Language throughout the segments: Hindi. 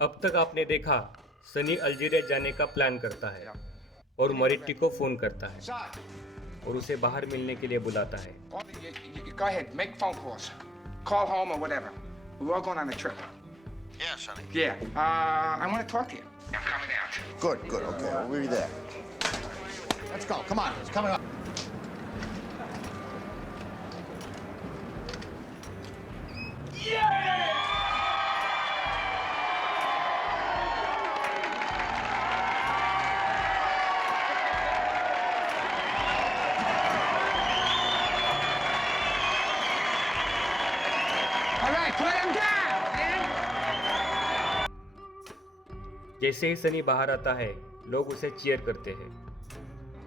अब तक आपने देखा सनी अल्जीरिया जाने का प्लान करता है और मोरेटी को फोन करता है Son, और उसे baहर मिलने के लिए बुलाता है। go ahead, make phone calls. Call home or whatever. We're all going on a trip. Yeah, Sonny. Yeah, I want to talk to you. I'm coming out. Good, good. Okay, we'll be there. Let's go. Come on. It's coming up. All right, put him down, man. जैसे ही सनी बाहर आता है लोग उसे चीयर करते हैं।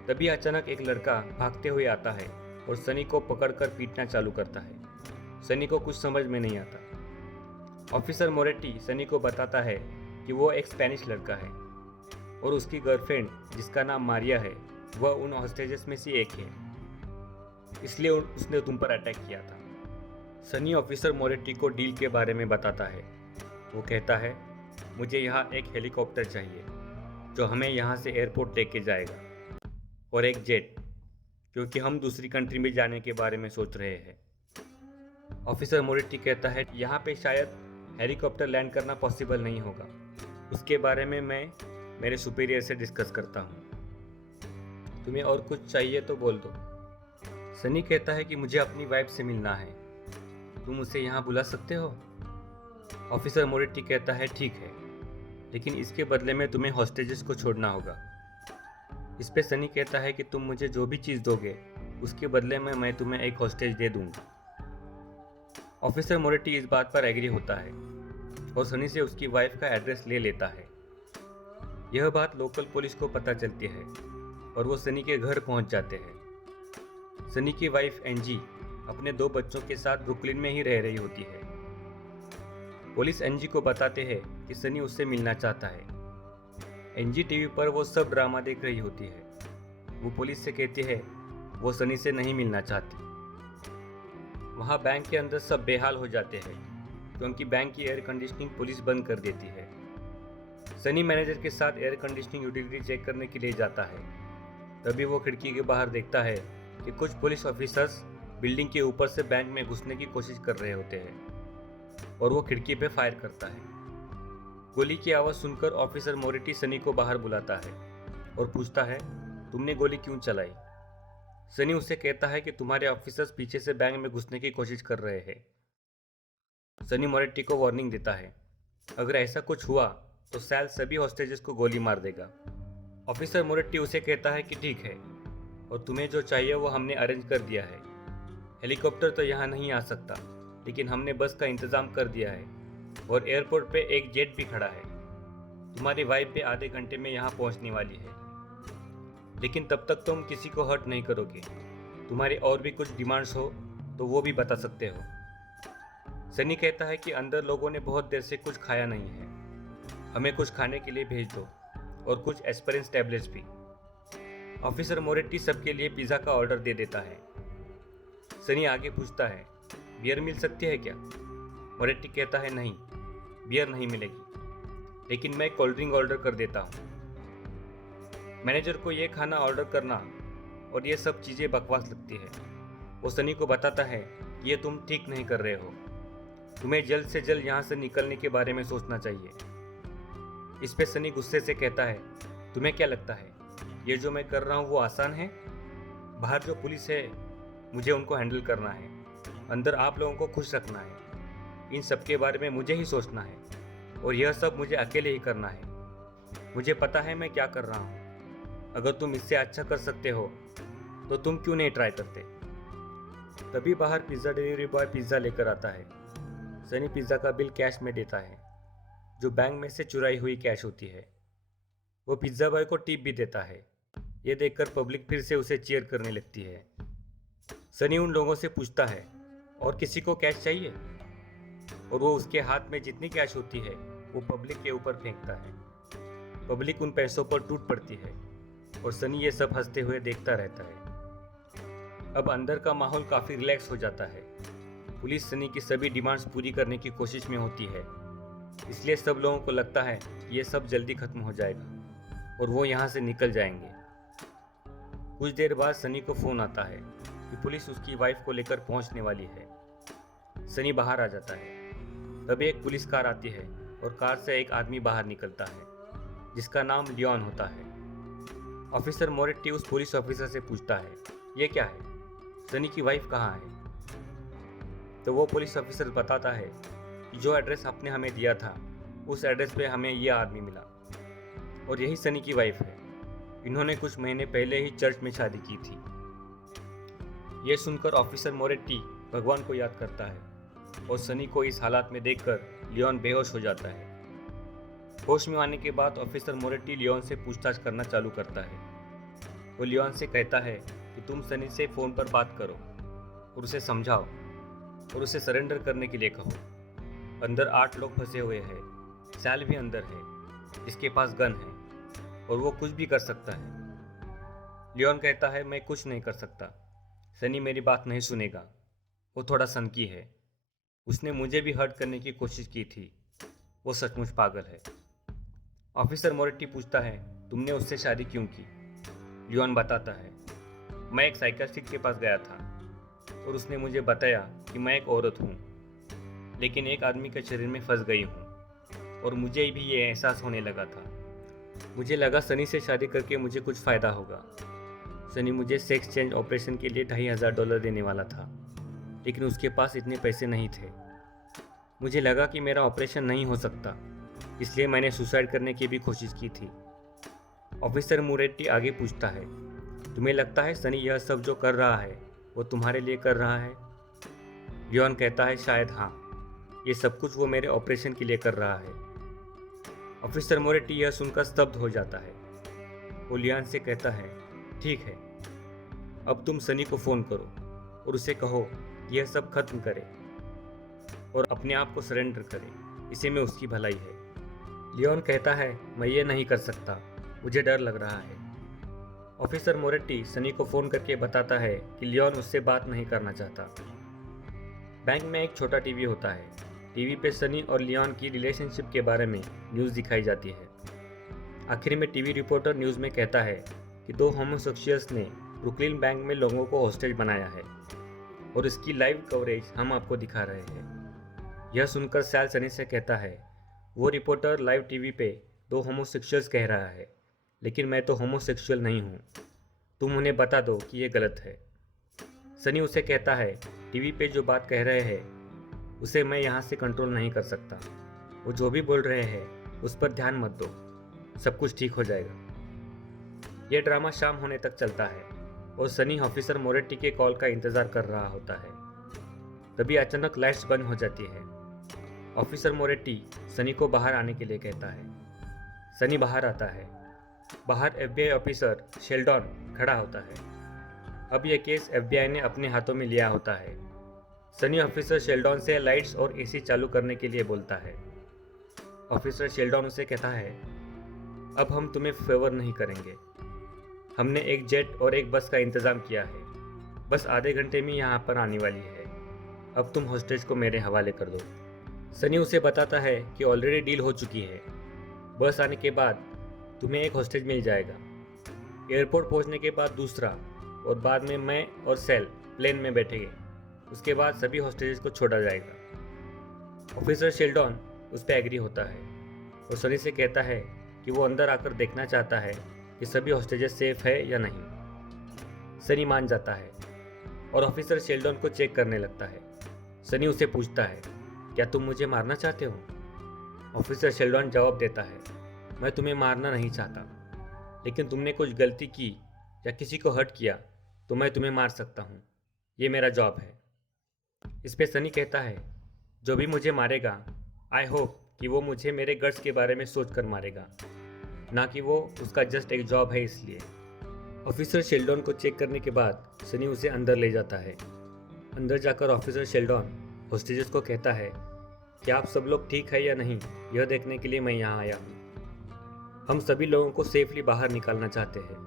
तभी अचानक एक लड़का भागते हुए आता है और सनी को पकड़कर पीटना चालू करता है। सनी को कुछ समझ में नहीं आता। ऑफिसर मोरेटी सनी को बताता है कि वो एक स्पेनिश लड़का है और उसकी गर्लफ्रेंड जिसका नाम मारिया है वह उन हॉस्टेजेस में से एक है, इसलिए उसने तुम पर अटैक किया था। सनी ऑफिसर मोरेटी को डील के बारे में बताता है। वो कहता है मुझे यहाँ एक हेलीकॉप्टर चाहिए जो हमें यहाँ से एयरपोर्ट लेके जाएगा और एक जेट, क्योंकि हम दूसरी कंट्री में जाने के बारे में सोच रहे हैं। ऑफिसर मोरेटी कहता है यहाँ पे शायद हेलीकॉप्टर लैंड करना पॉसिबल नहीं होगा, उसके बारे में मैं मेरे सुपीरियर से डिस्कस करता हूँ। तुम्हें और कुछ चाहिए तो बोल दो। सनी कहता है कि मुझे अपनी वाइफ से मिलना है, तुम उसे यहाँ बुला सकते हो। ऑफिसर मोरेटी कहता है ठीक है, लेकिन इसके बदले में तुम्हें हॉस्टेजेस को छोड़ना होगा। इस पे सनी कहता है कि तुम मुझे जो भी चीज़ दोगे उसके बदले में मैं तुम्हें एक हॉस्टेज दे दूंगा। ऑफिसर मोरेटी इस बात पर एग्री होता है और सनी से उसकी वाइफ का एड्रेस ले लेता है। यह बात लोकल पुलिस को पता चलती है और वो सनी के घर पहुंच जाते हैं। सनी की वाइफ एंजी अपने 2 बच्चों के साथ ब्रुकलिन में ही रह रही होती है। पुलिस एंजी को बताते हैं कि सनी उससे मिलना चाहता है। एंजी टीवी पर वो सब ड्रामा देख रही होती है। वो पुलिस से कहती है वो सनी से नहीं मिलना चाहती। वहाँ बैंक के अंदर सब बेहाल हो जाते हैं क्योंकि बैंक की एयर कंडीशनिंग पुलिस बंद कर देती है। सनी मैनेजर के साथ एयर कंडीशनिंग यूटिलिटी चेक करने के लिए जाता है। तभी वो खिड़की के बाहर देखता है कि कुछ पुलिस ऑफिसर्स बिल्डिंग के ऊपर से बैंक में घुसने की कोशिश कर रहे होते हैं और वो खिड़की पे फायर करता है। गोली की आवाज़ सुनकर ऑफिसर मोरेटी सनी को बाहर बुलाता है और पूछता है तुमने गोली क्यों चलाई। सनी उससे कहता है कि तुम्हारे ऑफिसर्स पीछे से बैंक में घुसने की कोशिश कर रहे हैं। सनी मोरेटी को वार्निंग देता है अगर ऐसा कुछ हुआ तो सैल सभी हॉस्टेजेस को गोली मार देगा। ऑफिसर मोरेटी उसे कहता है कि ठीक है और तुम्हें जो चाहिए वो हमने अरेंज कर दिया है। हेलीकॉप्टर तो यहाँ नहीं आ सकता, लेकिन हमने बस का इंतज़ाम कर दिया है और एयरपोर्ट पे एक जेट भी खड़ा है। तुम्हारी वाइफ भी आधे घंटे में यहाँ पहुँचने वाली है, लेकिन तब तक तुम किसी को हर्ट नहीं करोगे। तुम्हारी और भी कुछ डिमांड्स हो तो वो भी बता सकते हो। सनी कहता है कि अंदर लोगों ने बहुत देर से कुछ खाया नहीं है, हमें कुछ खाने के लिए भेज दो और कुछ एस्पिरिन टैबलेट्स भी। ऑफिसर मोरेटी सबके लिए पिज़्ज़ा का ऑर्डर दे देता है। सनी आगे पूछता है बियर मिल सकती है क्या। मोरेटी कहता है नहीं, बियर नहीं मिलेगी, लेकिन मैं कोल्ड ड्रिंक ऑर्डर कर देता हूँ। मैनेजर को ये खाना ऑर्डर करना और ये सब चीज़ें बकवास लगती है। वो सनी को बताता है कि ये तुम ठीक नहीं कर रहे हो, तुम्हें जल्द से जल्द यहाँ से निकलने के बारे में सोचना चाहिए। इस पे सनी गुस्से से कहता है तुम्हें क्या लगता है ये जो मैं कर रहा हूँ वो आसान है। बाहर जो पुलिस है मुझे उनको हैंडल करना है, अंदर आप लोगों को खुश रखना है। इन सब के बारे में मुझे ही सोचना है और यह सब मुझे अकेले ही करना है। मुझे पता है मैं क्या कर रहा हूँ। अगर तुम इससे अच्छा कर सकते हो तो तुम क्यों नहीं ट्राई करते। तभी बाहर पिज़्ज़ा डिलीवरी बॉय पिज़्ज़ा लेकर आता है। सनी पिज़्ज़ा का बिल कैश में देता है, जो बैंक में से चुराई हुई कैश होती है। वो पिज़्ज़ा बॉय को टिप भी देता है। ये देखकर पब्लिक फिर से उसे चीयर करने लगती है। सनी उन लोगों से पूछता है और किसी को कैश चाहिए, और वो उसके हाथ में जितनी कैश होती है वो पब्लिक के ऊपर फेंकता है। पब्लिक उन पैसों पर टूट पड़ती है और सनी ये सब हंसते हुए देखता रहता है। अब अंदर का माहौल काफ़ी रिलैक्स हो जाता है। पुलिस सनी की सभी डिमांड्स पूरी करने की कोशिश में होती है। इसलिए सब लोगों को लगता है कि ये सब जल्दी खत्म हो जाएगा और वो यहाँ से निकल जाएंगे। कुछ देर बाद सनी को फ़ोन आता है कि पुलिस उसकी वाइफ को लेकर पहुँचने वाली है। सनी बाहर आ जाता है। तभी एक पुलिस कार आती है और कार से एक आदमी बाहर निकलता है जिसका नाम लियोन होता है। ऑफिसर मोरेट्टी उस पुलिस ऑफिसर से पूछता है, ये क्या है? सनी की वाइफ कहाँ है? तो वो पुलिस ऑफिसर बताता है कि जो एड्रेस आपने हमें दिया था उस एड्रेस पे हमें ये आदमी मिला और यही सनी की वाइफ है। इन्होंने कुछ महीने पहले ही चर्च में शादी की थी। ये सुनकर ऑफिसर मोरेट्टी भगवान को याद करता है और सनी को इस हालात में देखकर लियोन बेहोश हो जाता है। होश में आने के बाद ऑफिसर मोरेट्टी लियोन से पूछताछ करना चालू करता है। वो लियोन से कहता है कि तुम सनी से फ़ोन पर बात करो और उसे समझाओ और उसे सरेंडर करने के लिए कहो। अंदर 8 लोग फंसे हुए हैं। सैल भी अंदर है जिसके पास गन है और वो कुछ भी कर सकता है। लियोन कहता है, मैं कुछ नहीं कर सकता। सनी मेरी बात नहीं सुनेगा। वो थोड़ा सनकी है। उसने मुझे भी हर्ट करने की कोशिश की थी। वो सचमुच पागल है। ऑफिसर मोरेट्टी पूछता है, तुमने उससे शादी क्यों की? लियोन बताता है, मैं एक साइकियाट्रिस्ट के पास गया था और उसने मुझे बताया कि मैं एक औरत हूँ लेकिन एक आदमी के शरीर में फंस गई हूँ और मुझे भी ये एहसास होने लगा था। मुझे लगा सनी से शादी करके मुझे कुछ फ़ायदा होगा। सनी मुझे सेक्स चेंज ऑपरेशन के लिए $2500 देने वाला था लेकिन उसके पास इतने पैसे नहीं थे। मुझे लगा कि मेरा ऑपरेशन नहीं हो सकता, इसलिए मैंने सुसाइड करने की भी कोशिश की थी। ऑफिसर मोरेट्टी आगे पूछता है, तुम्हें लगता है सनी यह सब जो कर रहा है वो तुम्हारे लिए कर रहा है? लियोन कहता है, शायद हाँ, ये सब कुछ वो मेरे ऑपरेशन के लिए कर रहा है। ऑफिसर मोरेट्टी यह सुनकर स्तब्ध हो जाता है। वो लियोन से कहता है, ठीक है, अब तुम सनी को फ़ोन करो और उसे कहो कि यह सब खत्म करे और अपने आप को सरेंडर करे। इसी में उसकी भलाई है। लियोन कहता है, मैं ये नहीं कर सकता, मुझे डर लग रहा है। ऑफिसर मोरेट्टी सनी को फ़ोन करके बताता है कि लियोन उससे बात नहीं करना चाहता। बैंक में एक छोटा टीवी होता है। टीवी पे सनी और लियोन की रिलेशनशिप के बारे में न्यूज़ दिखाई जाती है। आखिर में टीवी रिपोर्टर न्यूज़ में कहता है कि 2 होमोसेक्सुअल्स ने ब्रुकलिन बैंक में लोगों को हॉस्टेज बनाया है और इसकी लाइव कवरेज हम आपको दिखा रहे हैं। यह सुनकर सैल सनी से कहता है, वो रिपोर्टर लाइव टीवी पे 2 होमोसेक्सुअल्स कह रहा है लेकिन मैं तो होमोसेक्सुअल नहीं हूँ। तुम उन्हें बता दो कि ये गलत है। सनी उसे कहता है, टीवी पे जो बात कह रहे हैं उसे मैं यहाँ से कंट्रोल नहीं कर सकता। वो जो भी बोल रहे हैं उस पर ध्यान मत दो, सब कुछ ठीक हो जाएगा। यह ड्रामा शाम होने तक चलता है और सनी ऑफिसर मोरेट्टी के कॉल का इंतज़ार कर रहा होता है। तभी अचानक लाइट्स बंद हो जाती है। ऑफिसर मोरेट्टी सनी को बाहर आने के लिए कहता है। सनी बाहर आता है। बाहर FBI ऑफिसर शेल्डॉन खड़ा होता है। अब यह केस FBI ने अपने हाथों में लिया होता है। सनी ऑफिसर शेल्डॉन से लाइट्स और AC चालू करने के लिए बोलता है। ऑफिसर शेल्डॉन उसे कहता है, अब हम तुम्हें फेवर नहीं करेंगे। हमने एक जेट और एक बस का इंतज़ाम किया है। बस आधे घंटे में यहाँ पर आने वाली है। अब तुम हॉस्टेज को मेरे हवाले कर दो। सनी उसे बताता है कि ऑलरेडी डील हो चुकी है। बस आने के बाद तुम्हें एक हॉस्टेज मिल जाएगा। एयरपोर्ट पहुंचने के बाद दूसरा और बाद में मैं और सेल प्लेन में बैठेंगे। उसके बाद सभी हॉस्टेजेस को छोड़ा जाएगा। ऑफिसर शेल्डॉन उस पर एग्री होता है और सनी से कहता है कि वो अंदर आकर देखना चाहता है कि सभी हॉस्टेजेस सेफ है या नहीं। सनी मान जाता है और ऑफिसर शेल्डॉन को चेक करने लगता है। सनी उसे पूछता है, क्या तुम मुझे मारना चाहते हो? ऑफिसर शेल्डॉन जवाब देता है, मैं तुम्हें मारना नहीं चाहता, लेकिन तुमने कुछ गलती की या किसी को हर्ट किया तो मैं तुम्हें मार सकता हूँ। ये मेरा जॉब है। इस पे सनी कहता है, जो भी मुझे मारेगा आई होप कि वो मुझे मेरे गट्स के बारे में सोच कर मारेगा, ना कि वो उसका जस्ट एक जॉब है इसलिए। ऑफिसर शेल्डॉन को चेक करने के बाद सनी उसे अंदर ले जाता है। अंदर जाकर ऑफिसर शेल्डॉन हॉस्टेजेस को कहता है कि आप सब लोग ठीक है या नहीं, यह देखने के लिए मैं यहाँ आया हूँ। हम सभी लोगों को सेफली बाहर निकालना चाहते हैं।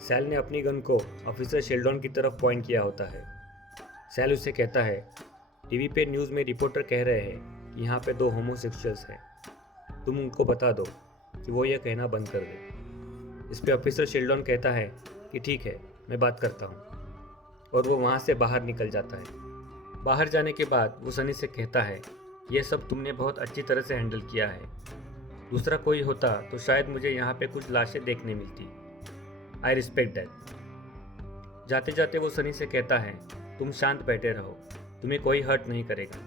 सैल ने अपनी गन को ऑफिसर शेल्डॉन की तरफ पॉइंट किया होता है। सैल उसे कहता है, टीवी पे न्यूज़ में रिपोर्टर कह रहे हैं कि यहाँ पे 2 होमोसेक्सुअल्स हैं। तुम उनको बता दो कि वो ये कहना बंद कर दे। इस पे ऑफिसर शेल्डन कहता है कि ठीक है, मैं बात करता हूँ, और वो वहाँ से बाहर निकल जाता है। बाहर जाने के बाद वो सनी से कहता है, ये सब तुमने बहुत अच्छी तरह से हैंडल किया है। दूसरा कोई होता तो शायद मुझे यहाँ पे कुछ लाशें देखने मिलती। I respect that. जाते जाते वो सनी से कहता है, तुम शांत बैठे रहो, तुम्हें कोई हर्ट नहीं करेगा,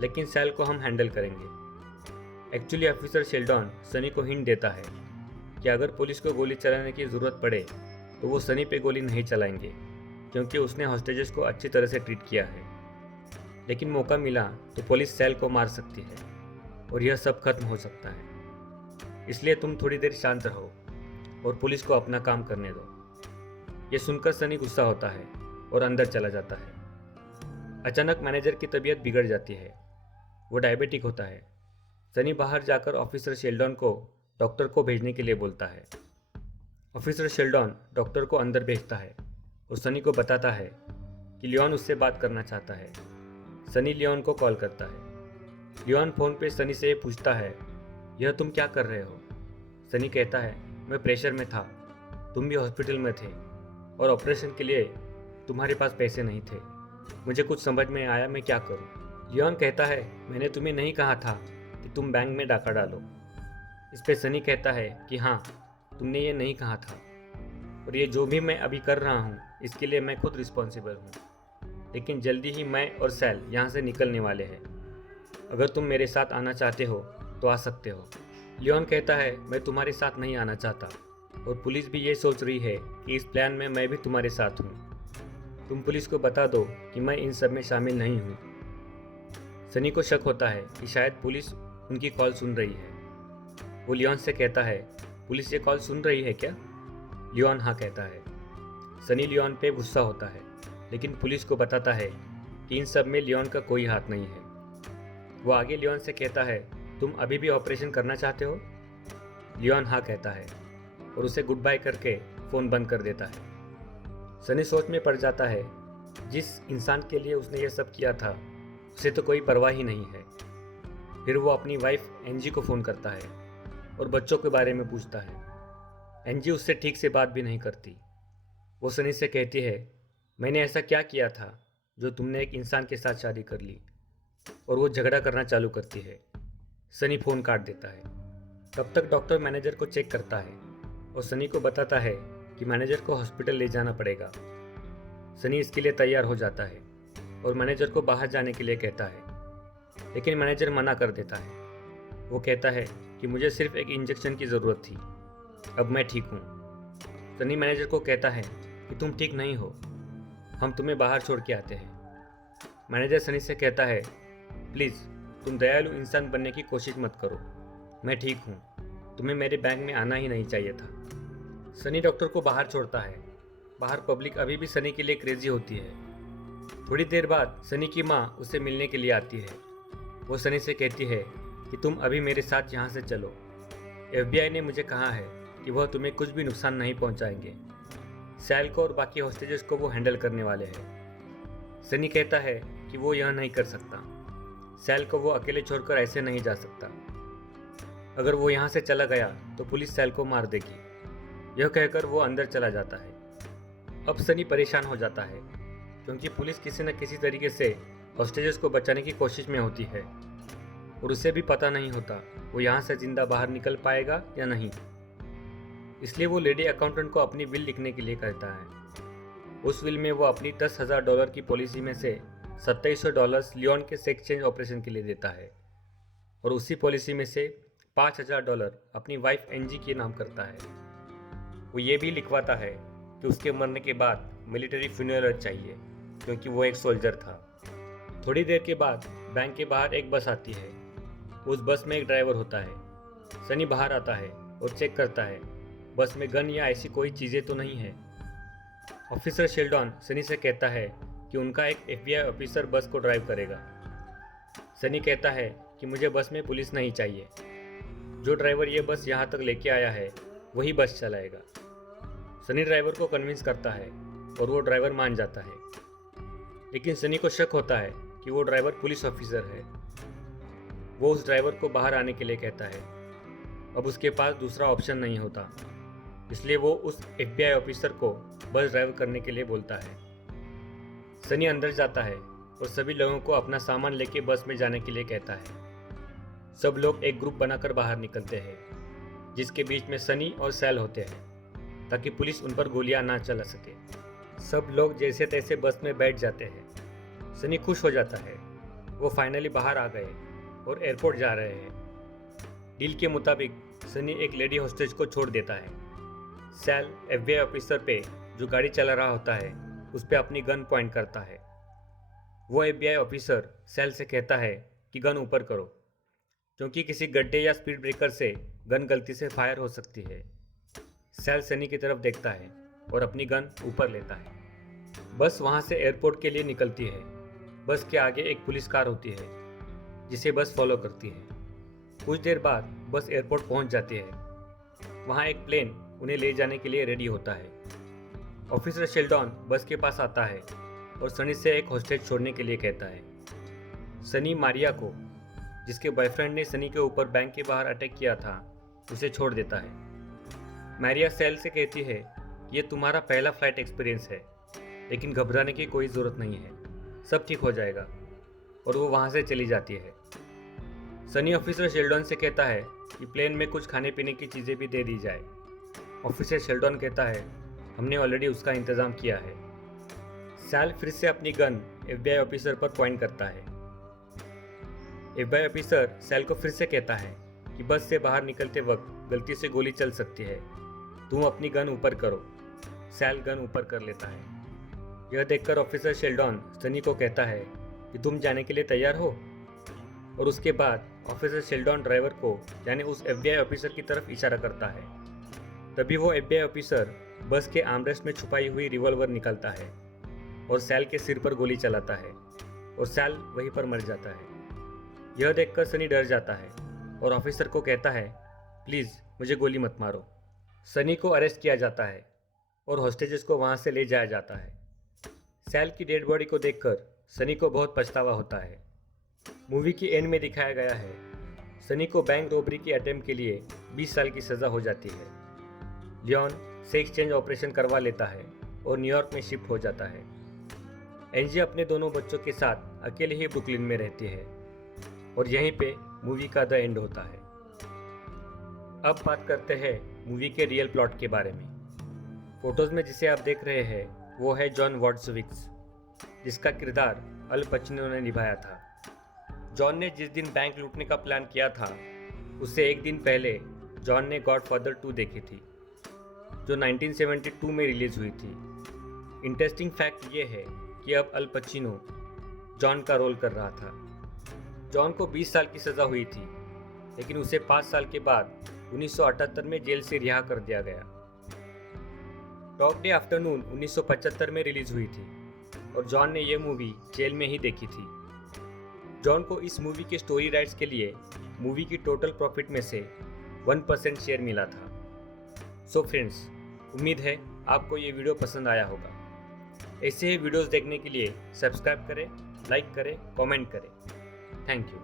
लेकिन सैल को हम हैंडल करेंगे। एक्चुअली ऑफिसर शेल्डन सनी को हिंट देता है कि अगर पुलिस को गोली चलाने की ज़रूरत पड़े तो वो सनी पे गोली नहीं चलाएंगे, क्योंकि उसने हॉस्टेजेस को अच्छी तरह से ट्रीट किया है। लेकिन मौका मिला तो पुलिस सैल को मार सकती है और यह सब खत्म हो सकता है। इसलिए तुम थोड़ी देर शांत रहो और पुलिस को अपना काम करने दो। ये सुनकर सनी गुस्सा होता है और अंदर चला जाता है। अचानक मैनेजर की तबीयत बिगड़ जाती है। वो डायबिटिक होता है। सनी बाहर जाकर ऑफिसर शेल्डन को डॉक्टर को भेजने के लिए बोलता है। ऑफिसर शेल्डन डॉक्टर को अंदर भेजता है और सनी को बताता है कि लियोन उससे बात करना चाहता है। सनी लियोन को कॉल करता है। लियोन फ़ोन पे सनी से पूछता है, यह तुम क्या कर रहे हो? सनी कहता है, मैं प्रेशर में था, तुम भी हॉस्पिटल में थे और ऑपरेशन के लिए तुम्हारे पास पैसे नहीं थे। मुझे कुछ समझ में आया मैं क्या करूं। लियोन कहता है, मैंने तुम्हें नहीं कहा था कि तुम बैंक में डाका डालो। इस पे सनी कहता है कि हाँ, तुमने ये नहीं कहा था, और ये जो भी मैं अभी कर रहा हूँ इसके लिए मैं खुद रिस्पॉन्सिबल हूँ। लेकिन जल्दी ही मैं और सैल यहाँ से निकलने वाले हैं। अगर तुम मेरे साथ आना चाहते हो तो आ सकते हो। लियोन कहता है, मैं तुम्हारे साथ नहीं आना चाहता, और पुलिस भी ये सोच रही है कि इस प्लान में मैं भी तुम्हारे साथ हूँ। तुम पुलिस को बता दो कि मैं इन सब में शामिल नहीं हूँ। सनी को शक होता है कि शायद पुलिस उनकी कॉल सुन रही है। वो लियोन से कहता है, पुलिस ये कॉल सुन रही है क्या? लियोन हाँ कहता है। सनी लियोन पे गुस्सा होता है, लेकिन पुलिस को बताता है कि इन सब में लियोन का कोई हाथ नहीं है। वो आगे लियोन से कहता है, तुम अभी भी ऑपरेशन करना चाहते हो? लियोन हाँ कहता है और उसे गुड बाय करके फ़ोन बंद कर देता है। सनी सोच में पड़ जाता है, जिस इंसान के लिए उसने ये सब किया था उसे तो कोई परवाह ही नहीं है। फिर वो अपनी वाइफ एंजी को फ़ोन करता है और बच्चों के बारे में पूछता है। एंजी उससे ठीक से बात भी नहीं करती। वो सनी से कहती है, मैंने ऐसा क्या किया था जो तुमने एक इंसान के साथ शादी कर ली? और वो झगड़ा करना चालू करती है। सनी फ़ोन काट देता है। तब तक डॉक्टर मैनेजर को चेक करता है और सनी को बताता है कि मैनेजर को हॉस्पिटल ले जाना पड़ेगा। सनी इसके लिए तैयार हो जाता है और मैनेजर को बाहर जाने के लिए कहता है, लेकिन मैनेजर मना कर देता है। वो कहता है कि मुझे सिर्फ एक इंजेक्शन की ज़रूरत थी, अब मैं ठीक हूँ। सनी मैनेजर को कहता है कि तुम ठीक नहीं हो, हम तुम्हें बाहर छोड़ के आते हैं। मैनेजर सनी से कहता है, प्लीज़ तुम दयालु इंसान बनने की कोशिश मत करो, मैं ठीक हूँ, तुम्हें मेरे बैंक में आना ही नहीं चाहिए था। सनी डॉक्टर को बाहर छोड़ता है। बाहर पब्लिक अभी भी सनी के लिए क्रेजी होती है। थोड़ी देर बाद सनी की माँ उसे मिलने के लिए आती है। वो सनी से कहती है कि तुम अभी मेरे साथ यहाँ से चलो। FBI ने मुझे कहा है कि वह तुम्हें कुछ भी नुकसान नहीं पहुँचाएंगे। सैल को और बाकी हॉस्टेजेस को वो हैंडल करने वाले हैं। सनी कहता है कि वो यह नहीं कर सकता। सैल को वो अकेले छोड़कर ऐसे नहीं जा सकता। अगर वो यहाँ से चला गया तो पुलिस सैल को मार देगी। यह कहकर वो अंदर चला जाता है। अब सनी परेशान हो जाता है, क्योंकि पुलिस किसी न किसी तरीके से हॉस्टेजेस को बचाने की कोशिश में होती है, और उसे भी पता नहीं होता वो यहाँ से जिंदा बाहर निकल पाएगा या नहीं। इसलिए वो लेडी अकाउंटेंट को अपनी बिल लिखने के लिए कहता है। उस बिल में वो अपनी $10,000 की पॉलिसी में से $2700 लियोन के सेक्स चेंज ऑपरेशन के लिए देता है, और उसी पॉलिसी में से $5000 अपनी वाइफ एंजी के नाम करता है। वो ये भी लिखवाता है कि उसके मरने के बाद मिलिट्री फ्यूनरल चाहिए, क्योंकि वो एक सोल्जर था। थोड़ी देर के बाद बैंक के बाहर एक बस आती है। उस बस में एक ड्राइवर होता है। सनी बाहर आता है और चेक करता है बस में गन या ऐसी कोई चीज़ें तो नहीं है। ऑफिसर शेल्डन सनी से कहता है कि उनका एक FBI ऑफिसर बस को ड्राइव करेगा। सनी कहता है कि मुझे बस में पुलिस नहीं चाहिए। जो ड्राइवर ये बस यहाँ तक लेके आया है वही बस चलाएगा। सनी ड्राइवर को कन्विंस करता है और वो ड्राइवर मान जाता है, लेकिन सनी को शक होता है कि वो ड्राइवर पुलिस ऑफिसर है। वो उस ड्राइवर को बाहर आने के लिए कहता है। अब उसके पास दूसरा ऑप्शन नहीं होता, इसलिए वो उस FBI ऑफिसर को बस ड्राइव करने के लिए बोलता है। सनी अंदर जाता है और सभी लोगों को अपना सामान लेके बस में जाने के लिए कहता है। सब लोग एक ग्रुप बनाकर बाहर निकलते हैं, जिसके बीच में सनी और सैल होते हैं, ताकि पुलिस उन पर गोलियां ना चला सके। सब लोग जैसे तैसे बस में बैठ जाते हैं। सनी खुश हो जाता है, वो फाइनली बाहर आ गए और एयरपोर्ट जा रहे हैं। डील के मुताबिक सनी एक लेडी हॉस्टेज को छोड़ देता है। सैल FBI ऑफिसर पे जो गाड़ी चला रहा होता है उस पर अपनी गन पॉइंट करता है। वो FBI ऑफिसर सैल से कहता है कि गन ऊपर करो, क्योंकि किसी गड्ढे या स्पीड ब्रेकर से गन गलती से फायर हो सकती है। सैल सनी की तरफ देखता है और अपनी गन ऊपर लेता है। बस वहाँ से एयरपोर्ट के लिए निकलती है। बस के आगे एक पुलिस कार होती है, जिसे बस फॉलो करती है। कुछ देर बाद बस एयरपोर्ट पहुँच जाती है। वहाँ एक प्लेन उन्हें ले जाने के लिए रेडी होता है। ऑफिसर शेल्डन बस के पास आता है और सनी से एक हॉस्टेज छोड़ने के लिए कहता है। सनी मारिया को, जिसके बॉयफ्रेंड ने सनी के ऊपर बैंक के बाहर अटैक किया था, उसे छोड़ देता है। मारिया सैल से कहती है कि ये तुम्हारा पहला फ्लाइट एक्सपीरियंस है, लेकिन घबराने की कोई ज़रूरत नहीं है, सब ठीक हो जाएगा, और वो वहाँ से चली जाती है। सनी ऑफिसर शेल्डन से कहता है कि प्लेन में कुछ खाने पीने की चीज़ें भी दे दी जाए। ऑफिसर शेल्डन कहता है, हमने ऑलरेडी उसका इंतज़ाम किया है। सैल फिर से अपनी गन FBI ऑफिसर पर पॉइंट करता है। FBI ऑफिसर सैल को फिर से कहता है कि बस से बाहर निकलते वक्त गलती से गोली चल सकती है, तुम अपनी गन ऊपर करो। सैल गन ऊपर कर लेता है। यह देखकर ऑफिसर शेल्डन सनी को कहता है कि तुम जाने के लिए तैयार हो, और उसके बाद ऑफिसर शेल्डन ड्राइवर को यानी उस FBI ऑफिसर की तरफ इशारा करता है। तभी वो FBI ऑफिसर बस के आर्मरेस्ट में छुपाई हुई रिवॉल्वर निकालता है और सैल के सिर पर गोली चलाता है, और सैल वहीं पर मर जाता है। यह देखकर सनी डर जाता है और ऑफिसर को कहता है, प्लीज़ मुझे गोली मत मारो। सनी को अरेस्ट किया जाता है और हॉस्टेजेस को वहाँ से ले जाया जाता है। सैल की डेड बॉडी को देखकर सनी को बहुत पछतावा होता है। मूवी की एंड में दिखाया गया है, सनी को बैंक रॉबरी की अटेम्प्ट के लिए 20 साल की सज़ा हो जाती है। लियोन से एक्सचेंज ऑपरेशन करवा लेता है और न्यूयॉर्क में शिफ्ट हो जाता है। एंजी अपने दोनों बच्चों के साथ अकेले ही ब्रुकलिन में रहती है, और यहीं पे मूवी का द एंड होता है। अब बात करते हैं मूवी के रियल प्लॉट के बारे में। फोटोज़ में जिसे आप देख रहे हैं वो है जॉन वॉर्ड्सविक्स, जिसका किरदार अल पचिनो ने निभाया था। जॉन ने जिस दिन बैंक लूटने का प्लान किया था, उससे एक दिन पहले जॉन ने गॉडफादर 2 देखी थी, जो 1972 में रिलीज़ हुई थी। इंटरेस्टिंग फैक्ट ये है कि अब अल पचिनो जॉन का रोल कर रहा था। जॉन को 20 साल की सज़ा हुई थी, लेकिन उसे 5 साल के बाद 1978 में जेल से रिहा कर दिया गया। डॉग डे आफ्टरनून 1975 में रिलीज़ हुई थी, और जॉन ने यह मूवी जेल में ही देखी थी। जॉन को इस मूवी के स्टोरी राइट्स के लिए मूवी की टोटल प्रॉफिट में से 1% शेयर मिला था। सो फ्रेंड्स, उम्मीद है आपको ये वीडियो पसंद आया होगा। ऐसे ही वीडियोस देखने के लिए सब्सक्राइब करें, लाइक करें, कमेंट करें। Thank you.